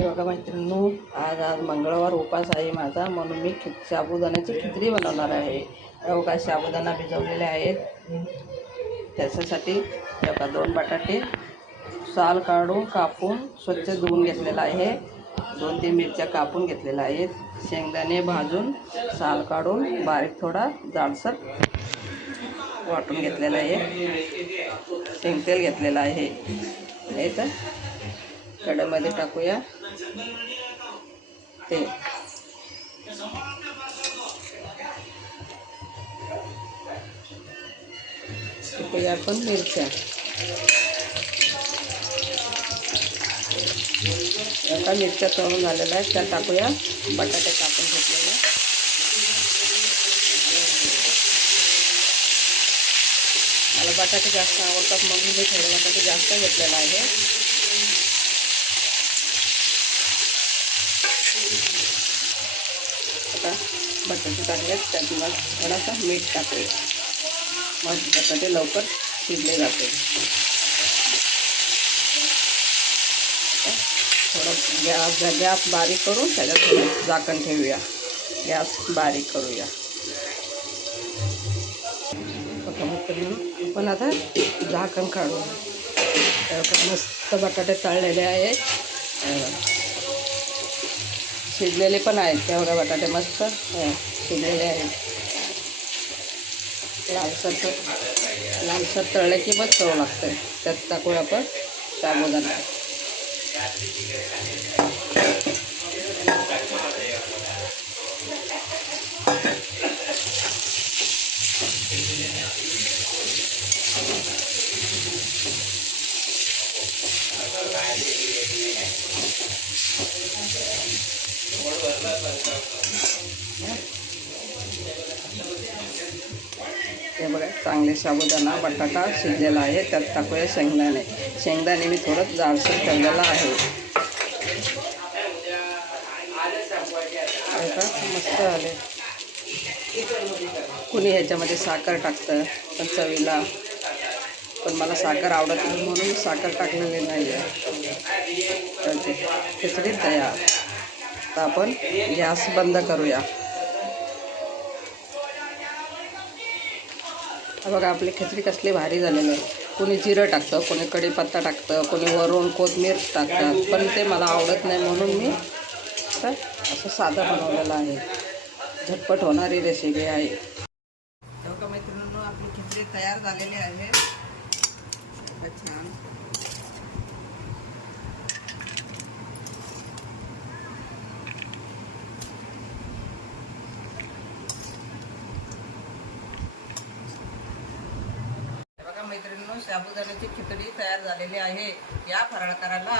हे बघा मैत्रिणींनो, आज मंगळवार उपास आहे माझा, म्हणून मी साबुदाण्याची खिचडी बनवणार आहे। हे बघा साबुदाणा भिजवलेले आहेत, त्याच्यासाठी हे बघा 2 बटाटे साल काढून कापून स्वच्छ धुवून घेतलेला आहे। 2-3 मिरच्या कापून घेतलेल्या आहेत। शेंगदाणे भाजून साल काढून बारीक थोडा जाडसर वाटून घेतलेला आहे। शेंगतेल घेतलेला आहे। हे तर कढईमध्ये टाकूया ते टाकूया आपण मिरच्या, आता मिरच्या तळून झालेल्या आहेत त्या टाकूया। बटाटे कापून घेतलेले, मला बटाटे जास्त आवडतात म्हणून मी थोडे बटाटे जास्त घेतलेला आहे। आता बटाटे टाकले, त्यात मग थोडासा मीठ टाकूया, मग बटाटे लवकर शिजले जाते। थोडं गॅस बारीक करून त्याच्यात थोडं झाकण ठेवूया, गॅस बारीक करूया। आपण आता झाकण काढू। मस्त बटाटे तळलेले आहेत, शिजलेले पण आहेत। तेवढे बटाटे मस्त शिजलेले आहेत। लालसर तळले की मग चव लागते। त्यात टाकूया आपण साबुदाणा। हे बघा चांगले साबुदाणा बटाटा शिजलेला आहे। त्यात टाकूया शेंगदाणे। शेंगदाणे मी थोडं जाडसर ठेवलेला आहे। मस्त आले। कुणी ह्याच्यामध्ये साखर टाकतं पण चवीला, पण मला साखर आवडत नाही म्हणून साखर टाकलेली नाही आहे। खिचडी तयार। तर आपण गॅस बंद करूया। बघा आपली खिचडी कसली भारी झालेली आहे। कोणी जिरं टाकतं, कोणी कढीपत्ता टाकतं, कोणी वरून कोथिंबीर टाकतात, पण ते मला आवडत नाही म्हणून मी असं साधं बनवलेलं आहे। झटपट होणारी रेसिपी आहे। बघा मैत्रिणींनो, आपली खिचडी तयार झालेली आहे। छान मैत्रिणींनो, साबुदाण्याची खिचडी तयार झालेली आहे। या फराळ करायला